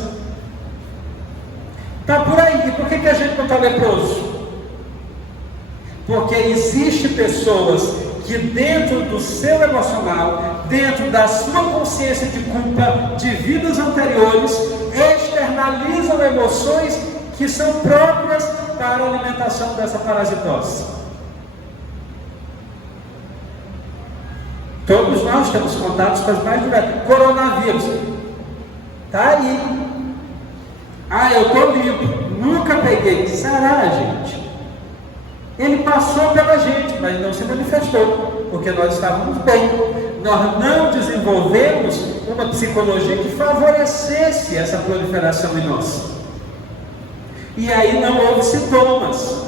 Está por aí. E por que a gente não está leproso? Porque existe pessoas que dentro do seu emocional, dentro da sua consciência de culpa de vidas anteriores, externalizam emoções que são próprias para a alimentação dessa parasitose. Todos nós temos contatos com as mais diversas. Coronavírus está aí. Eu estou limpo, nunca peguei. Será, gente? Ele passou pela gente, mas não se manifestou, porque nós estávamos bem. Nós não desenvolvemos uma psicologia que favorecesse essa proliferação em nós. E aí não houve sintomas.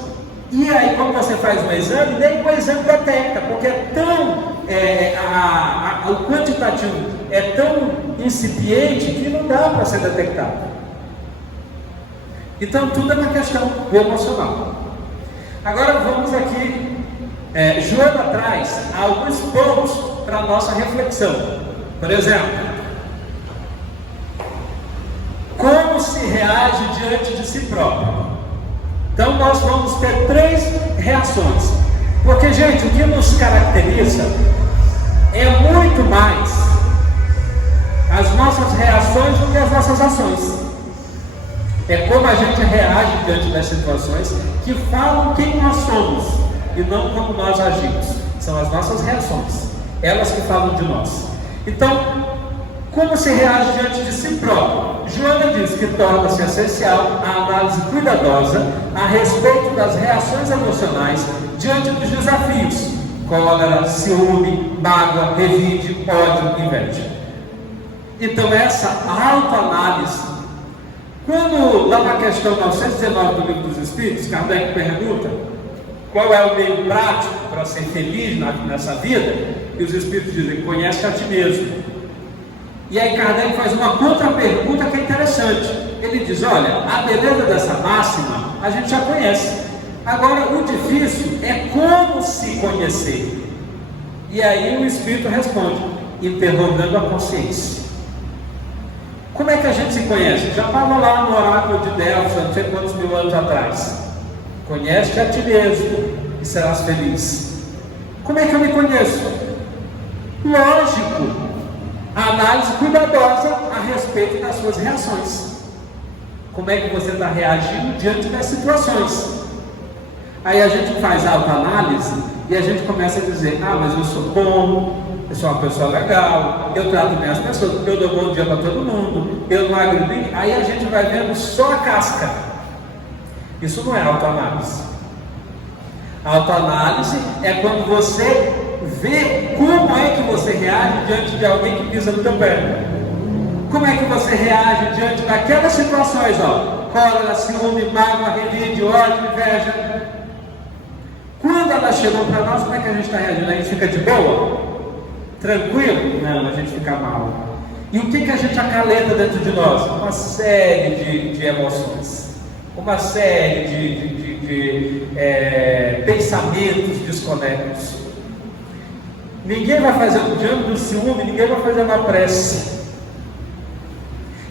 E aí, quando você faz um exame, nem o exame detecta, porque é tão o quantitativo é tão incipiente que não dá para ser detectado. Então tudo é uma questão do emocional. Agora vamos aqui, Joana traz alguns pontos para a nossa reflexão. Por exemplo, como se reage diante de si próprio. Então nós vamos ter 3 reações. Porque, gente, o que nos caracteriza é muito mais as nossas reações do que as nossas ações. É como a gente reage diante das situações que falam quem nós somos e não como nós agimos. São as nossas reações, elas que falam de nós. Então, como se reage diante de si próprio? Joana diz que torna-se essencial a análise cuidadosa a respeito das reações emocionais diante dos desafios: cólera, ciúme, mágoa, revide, ódio, inveja. Então essa autoanálise, quando lá na questão 919 do Livro dos Espíritos, Kardec pergunta qual é o meio prático para ser feliz nessa vida, e os Espíritos dizem: conhece a ti mesmo. E aí Kardec faz uma contra-pergunta que é interessante. Ele diz: olha, a beleza dessa máxima a gente já conhece. Agora, o difícil é como se conhecer. E aí o Espírito responde, interrogando a consciência. Como é que a gente se conhece? Já estava lá no oráculo de Delfos, não sei quantos mil anos atrás. Conhece-te a ti mesmo e serás feliz. Como é que eu me conheço? Lógico, a análise cuidadosa a respeito das suas reações. Como é que você está reagindo diante das situações? Aí a gente faz autoanálise e a gente começa a dizer: mas eu sou bom, eu sou uma pessoa legal, eu trato bem as pessoas, eu dou bom dia para todo mundo, eu não agrido ninguém. Aí a gente vai vendo só a casca. Isso não é autoanálise. Autoanálise é quando você vê como é que você reage diante de alguém que pisa no teu pé. Como é que você reage diante daquelas situações, cólera, ciúme, mágoa, revide, ódio, inveja. Quando ela chegou para nós, como é que a gente está reagindo? A gente fica de boa? Tranquilo? Não, a gente fica mal. E o que a gente acalenta dentro de nós? Uma série de emoções, uma série de pensamentos desconexos. Ninguém vai fazer diante do ciúme, ninguém vai fazer uma prece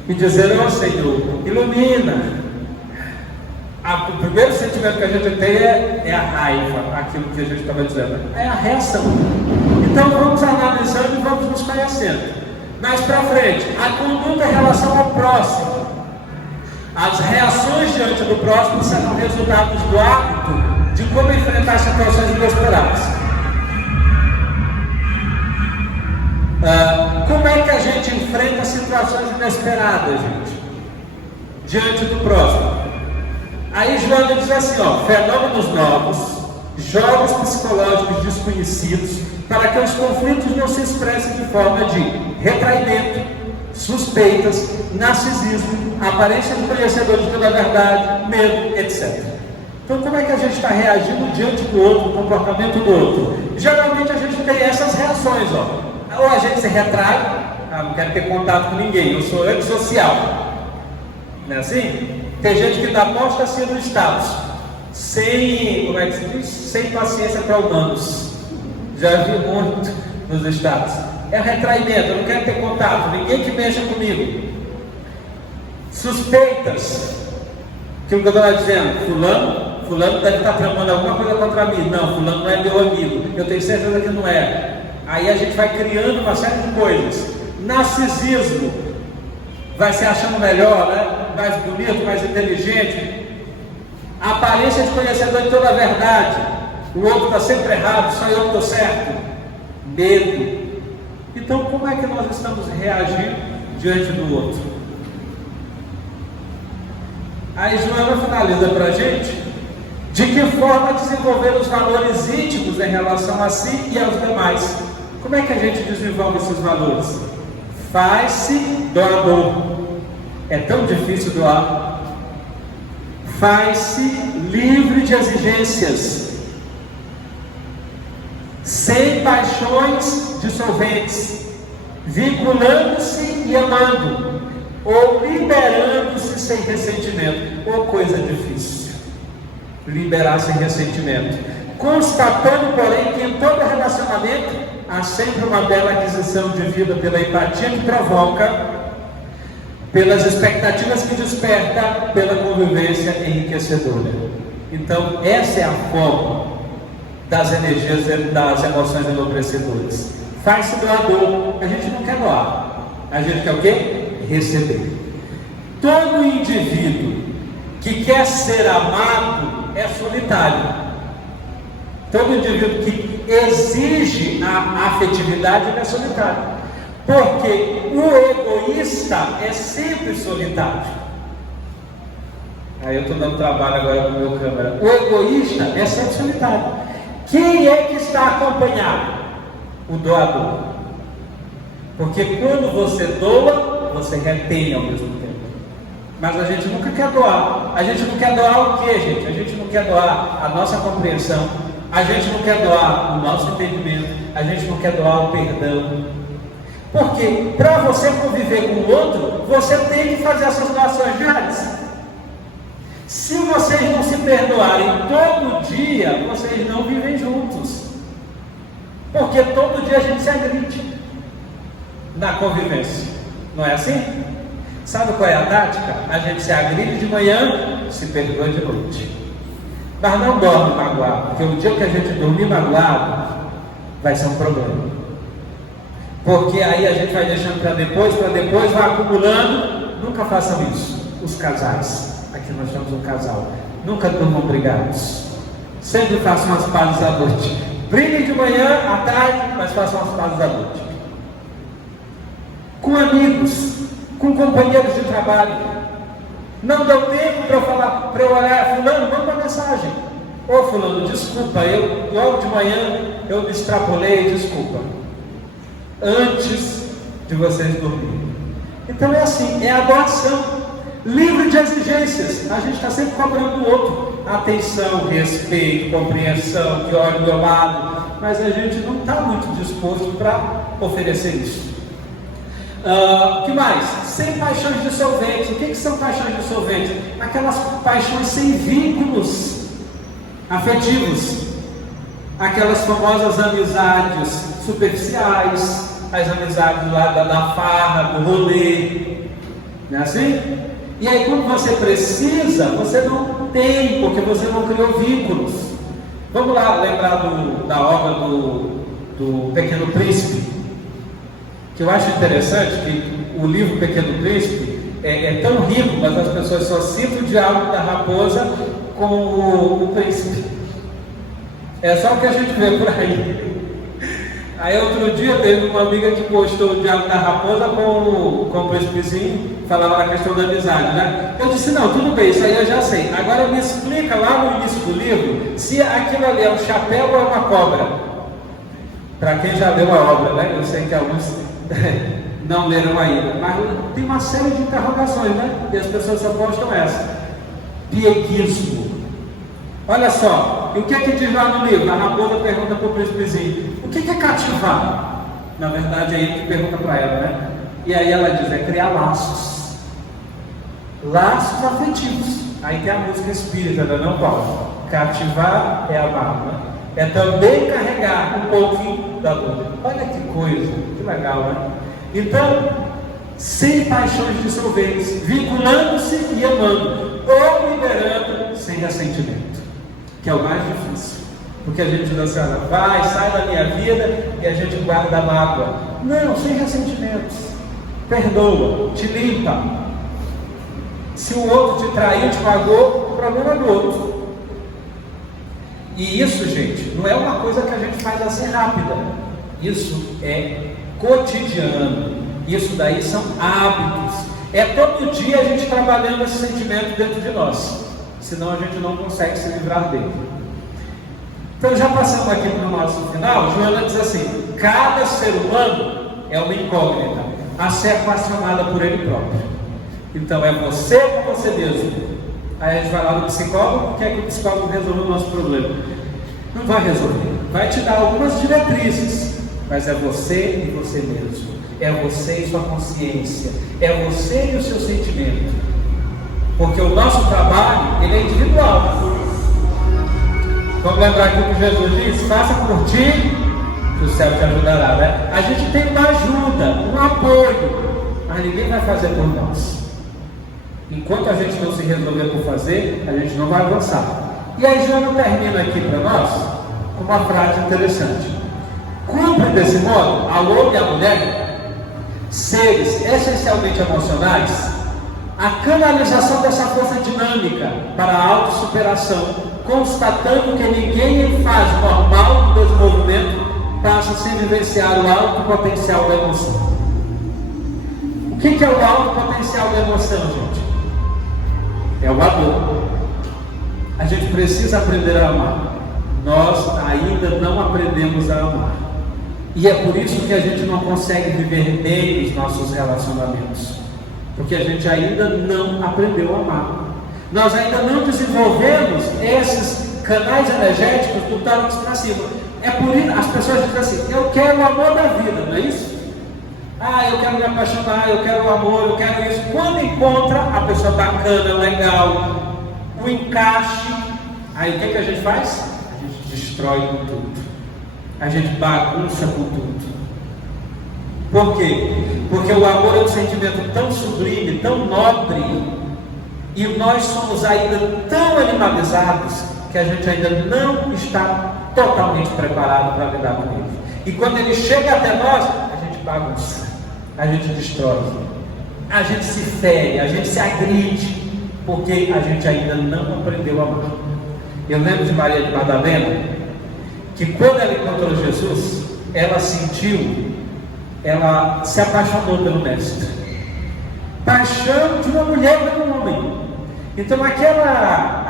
e dizer: ó Senhor, ilumina. O primeiro sentimento que a gente tem é a raiva, aquilo que a gente estava dizendo, é a reação. Então vamos analisando e vamos nos conhecendo. Mais para frente, a conduta em relação ao próximo. As reações diante do próximo serão resultados do hábito de como enfrentar situações inesperadas. Como é que a gente enfrenta situações inesperadas, gente? Diante do próximo. Aí Joana diz assim, fenômenos novos, jogos psicológicos desconhecidos, para que os conflitos não se expressem de forma de retraimento, suspeitas, narcisismo, aparência de conhecedor de toda a verdade, medo, etc. Então, como é que a gente está reagindo diante do outro, do comportamento do outro? Geralmente a gente tem essas reações, ou a gente se retrai, não quero ter contato com ninguém, eu sou antissocial, não é assim? Tem gente que dá posta assim no status, sem, como é que se diz? Sem paciência para humanos. Já vi muito nos status. É retraimento, eu não quero ter contato, ninguém que mexa comigo. Suspeitas, que o que eu estava dizendo, fulano deve estar tramando alguma coisa contra mim. Não, fulano não é meu amigo, eu tenho certeza que não é. Aí a gente vai criando uma série de coisas. Narcisismo, vai se achando melhor, né? Mais bonito, mais inteligente. Aparência de conhecedor de toda a verdade. O outro está sempre errado, só eu que estou certo. Medo. Então, como é que nós estamos reagindo diante do outro? Aí Joana finaliza para a gente de que forma desenvolver os valores íntimos em relação a si e aos demais. Como é que a gente desenvolve esses valores? Faz-se doador. É tão difícil doar. Faz-se livre de exigências, sem paixões dissolventes, vinculando-se e amando, ou liberando-se sem ressentimento. Ou coisa difícil, liberar sem ressentimento, constatando, porém, que em todo relacionamento há sempre uma bela aquisição de vida pela empatia que provoca, pelas expectativas que desperta, pela convivência enriquecedora. Então, essa é a forma das energias, das emoções enobrecedoras. Faz-se doador. A gente não quer doar, a gente quer o quê? Receber. Todo indivíduo que quer ser amado é solitário. Todo indivíduo que exige a afetividade é solitário. Porque o egoísta é sempre solitário. Aí eu estou dando trabalho agora com o meu câmera. O egoísta é sempre solitário. Quem é que está acompanhado? O doador. Porque quando você doa, você retém ao mesmo tempo. Mas a gente nunca quer doar. A gente não quer doar o quê, gente? A gente não quer doar a nossa compreensão. A gente não quer doar o nosso entendimento. A gente não quer doar o perdão. Porque para você conviver com o outro, você tem que fazer essas doações diárias. Se vocês não se perdoarem todo dia, vocês não vivem juntos. Porque todo dia a gente se agride na convivência. Não é assim? Sabe qual é a tática? A gente se agride de manhã, se perdoa de noite. Mas não dorme magoado, porque o dia que a gente dormir magoado, vai ser um problema. Porque aí a gente vai deixando para depois, vai acumulando. Nunca façam isso, os casais. Aqui nós temos um casal. Nunca durmam brigados. Sempre façam as pazes à noite. Briguem de manhã, à tarde, mas façam as pazes à noite. Com amigos, com companheiros de trabalho. Não deu tempo para eu falar, para eu olhar, fulano, manda uma mensagem. Ô fulano, desculpa, eu logo de manhã eu me extrapolei, desculpa. Antes de vocês dormirem. Então é assim, é a doação, livre de exigências. A gente está sempre cobrando do outro atenção, respeito, compreensão, que olhe do meu lado, mas a gente não está muito disposto para oferecer isso. Que mais? Sem paixões dissolventes. O que são paixões dissolventes? Aquelas paixões sem vínculos afetivos, aquelas famosas amizades superficiais, as amizades lá da farra, do rolê, não é assim? E aí quando você precisa, você não tem, porque você não criou vínculos. Vamos lá lembrar da obra do Pequeno Príncipe, que eu acho interessante que o livro Pequeno Príncipe é tão rico, mas as pessoas só citam o diálogo da raposa com o príncipe. É só o que a gente vê por aí. Aí outro dia teve uma amiga que postou o diálogo da raposa com o príncipezinho, falava da questão da amizade, né? Eu disse, não, tudo bem, isso aí eu já sei. Agora me explica lá no início do livro se aquilo ali é um chapéu ou é uma cobra. Para quem já leu a obra, né? Eu sei que alguns não leram ainda, mas tem uma série de interrogações, né? E as pessoas só postam essa. Pieguismo. Olha só, e o que é que diz lá no livro? A raposa pergunta para o príncipezinho, o que é cativar? Na verdade é ele que pergunta para ela, né? E aí ela diz, é criar laços. Laços afetivos. Aí tem a música espírita, não Paulo? Cativar é amar, né? É também carregar um pouquinho da dor. Olha que coisa, que legal, né? Então, sem paixões dissolventes, vinculando-se e amando, ou liberando sem ressentimento, que é o mais difícil. Porque a gente diz assim, vai, sai da minha vida e a gente guarda a mágoa. Não, sem ressentimentos. Perdoa, te limpa. Se o outro te traiu, te pagou, o problema é do outro. E isso, gente, não é uma coisa que a gente faz assim rápida. Isso é cotidiano. Isso daí são hábitos. É todo dia a gente trabalhando esse sentimento dentro de nós. Senão a gente não consegue se livrar dele. Então, já passando aqui para o nosso final, Joana diz assim: cada ser humano é uma incógnita a ser apaixonada por ele próprio. Então, é você com você mesmo. Aí a gente vai lá no psicólogo, quer que o psicólogo resolva o nosso problema. Não vai resolver, vai te dar algumas diretrizes, mas é você e você mesmo. É você e sua consciência, é você e o seu sentimento. Porque o nosso trabalho, ele é individual. Vamos lembrar aqui o que Jesus disse: faça por ti, que o céu te ajudará, né? A gente tem uma ajuda, um apoio, mas ninguém vai fazer por nós. Enquanto a gente não se resolver por fazer, a gente não vai avançar. E aí Joana termina aqui para nós com uma frase interessante: cumpre desse modo ao homem e à mulher, seres essencialmente emocionais, a canalização dessa força dinâmica para a autossuperação, constatando que ninguém em fase normal do desenvolvimento passa sem vivenciar o alto potencial da emoção. O que é o alto potencial da emoção, gente? É o amor. A gente precisa aprender a amar. Nós ainda não aprendemos a amar. E é por isso que a gente não consegue viver bem os nossos relacionamentos. Porque a gente ainda não aprendeu a amar. Nós ainda não desenvolvemos esses canais energéticos do tórax para cima. É por isso as pessoas dizem assim: eu quero o amor da vida, não é isso? Ah, eu quero me apaixonar, eu quero o amor, eu quero isso. Quando encontra a pessoa bacana, legal, o encaixe, aí o que a gente faz? A gente destrói com tudo. A gente bagunça com tudo. Por quê? Porque o amor é um sentimento tão sublime, tão nobre, e nós somos ainda tão animalizados que a gente ainda não está totalmente preparado para lidar com ele. E quando ele chega até nós, a gente bagunça, a gente destrói, a gente se fere, a gente se agride, porque a gente ainda não aprendeu a amar. Eu lembro de Maria de Madalena, que quando ela encontrou Jesus, ela sentiu, ela se apaixonou pelo Mestre. Paixão de uma mulher pelo homem. Então aquela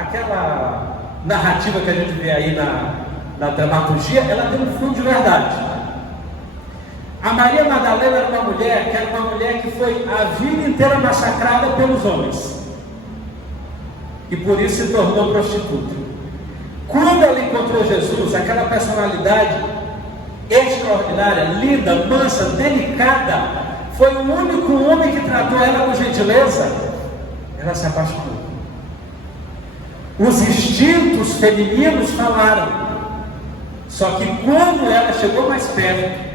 narrativa que a gente vê aí na dramaturgia, ela tem um fundo de verdade. A Maria Madalena era uma mulher que foi a vida inteira massacrada pelos homens. E por isso se tornou prostituta. Quando ela encontrou Jesus, aquela personalidade extraordinária, linda, mansa, delicada, foi o único homem que tratou ela com gentileza, ela se apaixonou. Os instintos femininos falaram. Só que quando ela chegou mais perto,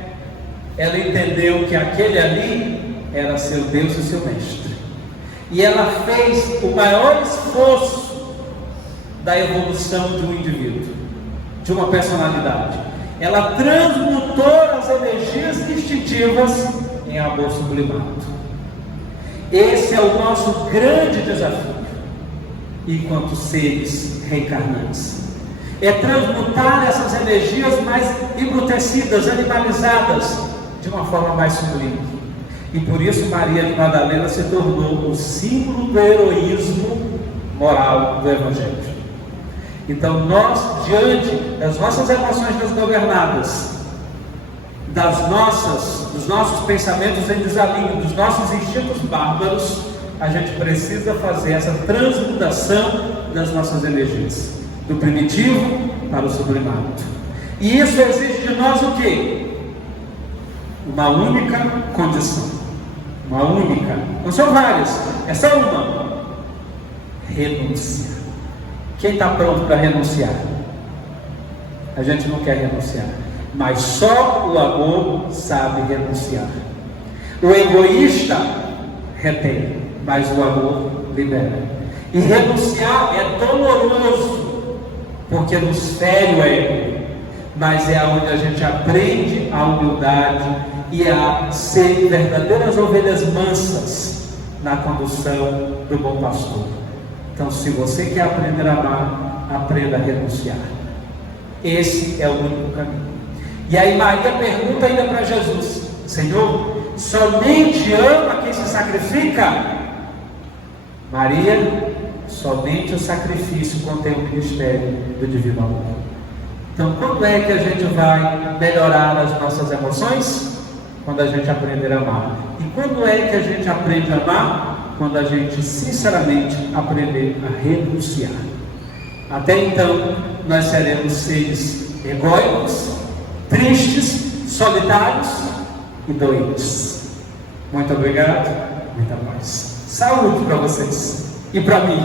ela entendeu que aquele ali era seu Deus e seu mestre. E ela fez o maior esforço da evolução de um indivíduo, de uma personalidade. Ela transmutou as energias instintivas em amor sublimado. Esse é o nosso grande desafio, enquanto seres reencarnantes. É transmutar essas energias mais embrutecidas, animalizadas, de uma forma mais sublime. E por isso Maria de Madalena se tornou o símbolo do heroísmo moral do Evangelho. Então nós, diante das nossas emoções desgovernadas, dos nossos pensamentos em desalinho, dos nossos instintos bárbaros, a gente precisa fazer essa transmutação das nossas energias, do primitivo para o sublimado. E isso exige de nós o quê? Uma única condição. Uma única. Não são várias, é só uma. Renúncia. Quem está pronto para renunciar? A gente não quer renunciar, mas só o amor sabe renunciar. O egoísta retém, mas o amor libera. E renunciar é doloroso, porque nos fere o ego, mas é onde a gente aprende a humildade e a ser verdadeiras ovelhas mansas na condução do bom pastor. Então, se você quer aprender a amar, aprenda a renunciar. Esse é o único caminho. E aí Maria pergunta ainda para Jesus: Senhor, somente ama quem se sacrifica? Maria, somente o sacrifício contém o ministério do divino amor. Então, quando é que a gente vai melhorar as nossas emoções? Quando a gente aprender a amar. E quando é que a gente aprende a amar? Quando a gente sinceramente aprender a renunciar. Até então, nós seremos seres egóicos, tristes, solitários e doentes. Muito obrigado, muita paz. Saúde para vocês e para mim.